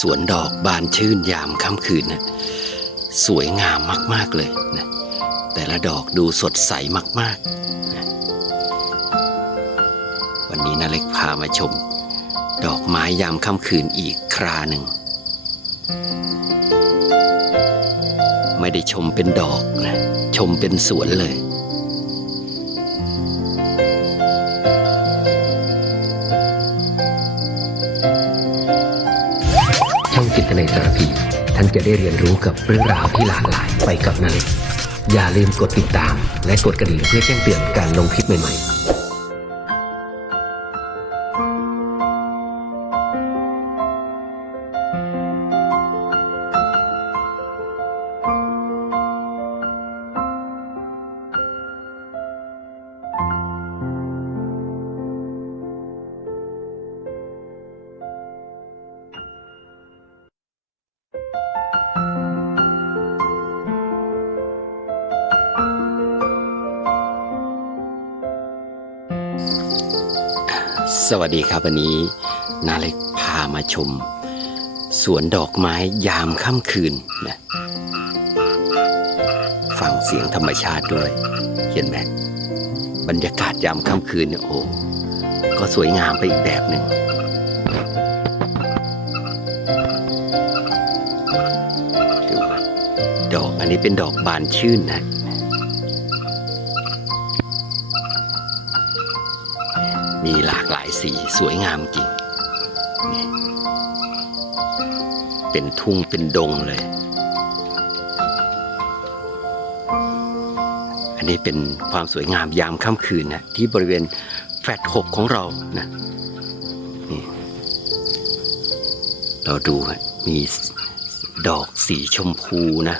สวนดอกบานชื่นยามค่ำคืนนะสวยงามมาก ๆเลยนะแต่ละดอกดูสดใสมากๆนะวันนี้นาเล็กพามาชม ดอกไม้ยามค่ำคืนอีกคราหนึ่ง ไม่ได้ชมเป็นดอกนะ ชมเป็นสวนเลย จิตในสารพี ท่านจะได้เรียนรู้กับเรื่องราวที่หลากหลายไปกับนาเล็กอย่าลืมกดติดตาม และกดกระดิ่งเพื่อแจ้งเตือนการลงคลิปใหม่ๆ สวัสดีครับวันนี้นาเล็กพามาชม สวนดอกไม้ยามค่ำคืนนะฟังเสียงธรรมชาติด้วย เห็นไหมบรรยากาศยามค่ำคืนเนี่ยโอ้ก็สวยงามไปอีกแบบหนึ่งดูดอกอันนี้เป็นดอกบานชื่นนะ มีหลากหลายสีสวยงามจริง เป็นทุ่งเป็นดงเลย อันนี้เป็นความสวยงามยามค่ำคืนนะที่บริเวณแฟลตหกของเรานะนี่เราดูมีดอกสีชมพูนะ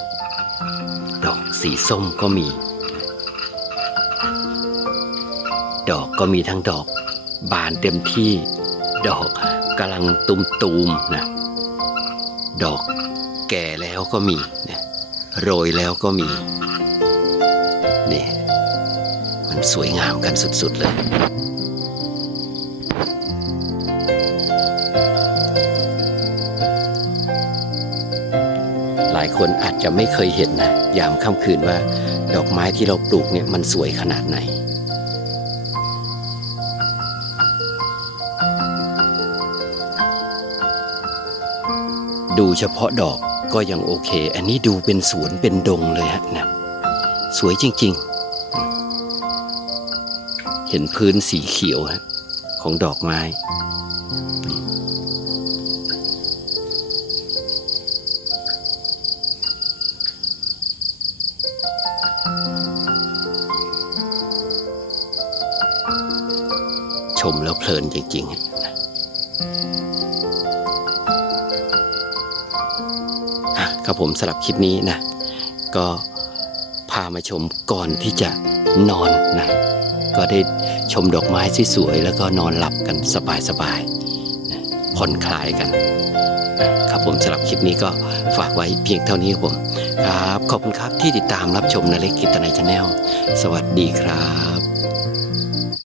ดอกสีส้มก็มี ดอกก็มีทั้งดอก บานเต็มที่ดอกกำลังตุมตูมๆนะดอกแก่แล้วก็มีนะโรยแล้วก็มีนี่มันสวยงามกันสุดๆเลยหลายคนอาจจะไม่เคยเห็นนะยามค่ำคืนว่าดอกไม้ที่เราปลูกเนี่ยมันสวยขนาดไหน ดูเฉพาะดอกก็ยังโอเค อันนี้ดูเป็นสวนเป็นดงเลยฮะนะสวยจริง ๆ เห็นพื้นสีเขียวฮะของดอกไม้ชมแล้วเพลินจริงๆ ครับผมสำหรับคลิปนี้นะ ก็พามาชมก่อนที่จะนอนนะ ก็ได้ชมดอกไม้สวยๆแล้วก็นอนหลับกันสบายๆนะผ่อนคลายกันนะครับผมสำหรับคลิปนี้ก็ฝากไว้เพียงเท่านี้ครับผม ครับ ขอบคุณครับที่ติดตามรับชมนาเล็กกิตนายชาแนลสวัสดีครับ